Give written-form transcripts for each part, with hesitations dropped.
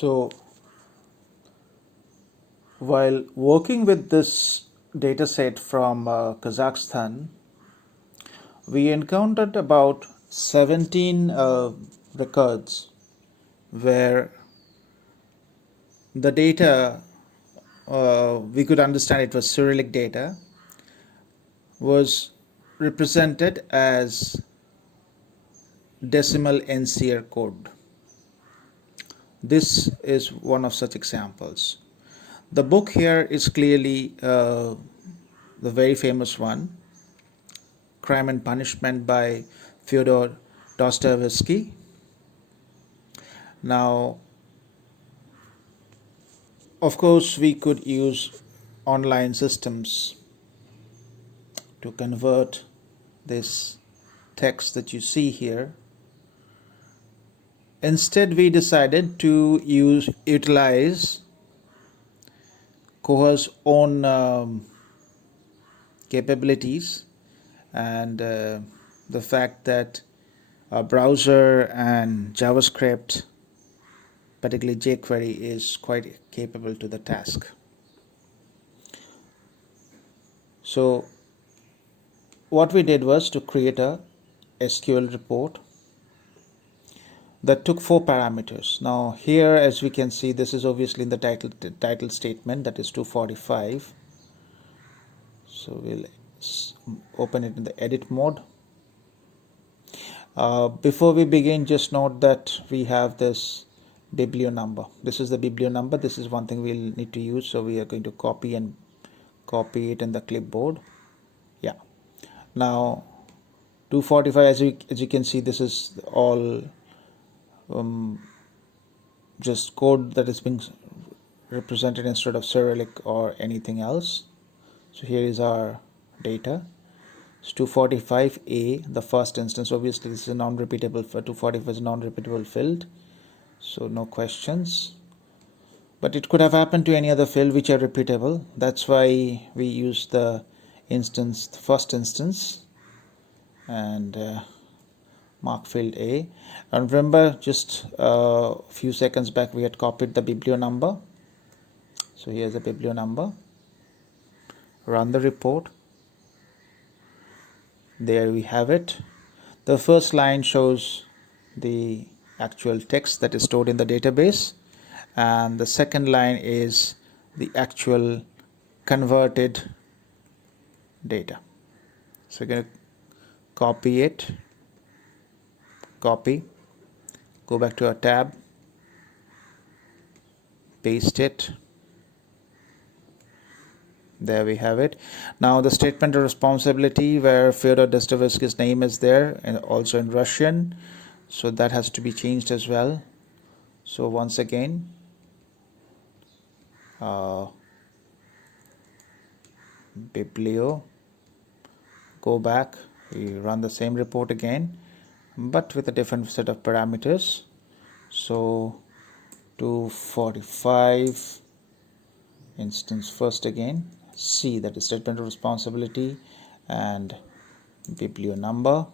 So while working with this data set from Kazakhstan, we encountered about 17 records where the data, we could understand it was Cyrillic data, was represented as decimal NCR code. This is one of such examples. The book here is clearly the very famous one, Crime and Punishment by Fyodor Dostoevsky. Now, of course, we could use online systems to convert this text that you see here. Instead, we decided to utilize Koha's own capabilities and the fact that a browser and JavaScript, particularly JQuery, is quite capable to the task. So what we did was to create a SQL report that took 4 parameters. Now here, as we can see, this is obviously in the title statement, that is 245. So we'll open it in the edit mode. Before we begin, just note that we have this biblio number. This is the biblio number. This is one thing we'll need to use, so we are going to copy it in the clipboard. Yeah. Now 245, as you can see, this is all just code that is being represented instead of Cyrillic or anything else. So here is our data. It's 245A, the first instance. Obviously this is a non-repeatable, 245 is a non-repeatable field, so no questions. But it could have happened to any other field which are repeatable. That's why we use the first instance, and mark field A. And remember, just a few seconds back we had copied the biblio number. So here's the biblio number. Run the report. There we have it. The first line shows the actual text that is stored in the database, and the second line is the actual converted data. So we're going to copy it, go back to our tab, paste it. There we have it. Now the statement of responsibility, where Fyodor Dostoevsky's name is there and also in Russian, so that has to be changed as well. So once again, biblio, go back, we run the same report again, but with a different set of parameters. So 245 instance first again, C, that is statement of responsibility, and biblio number.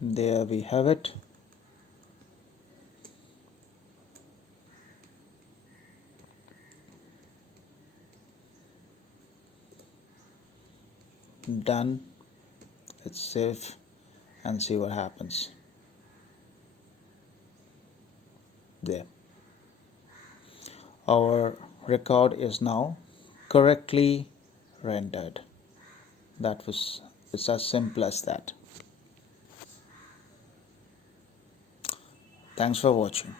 There we have it. Done. Let's save and see what happens. There. Our record is now correctly rendered. It's as simple as that. Thanks for watching.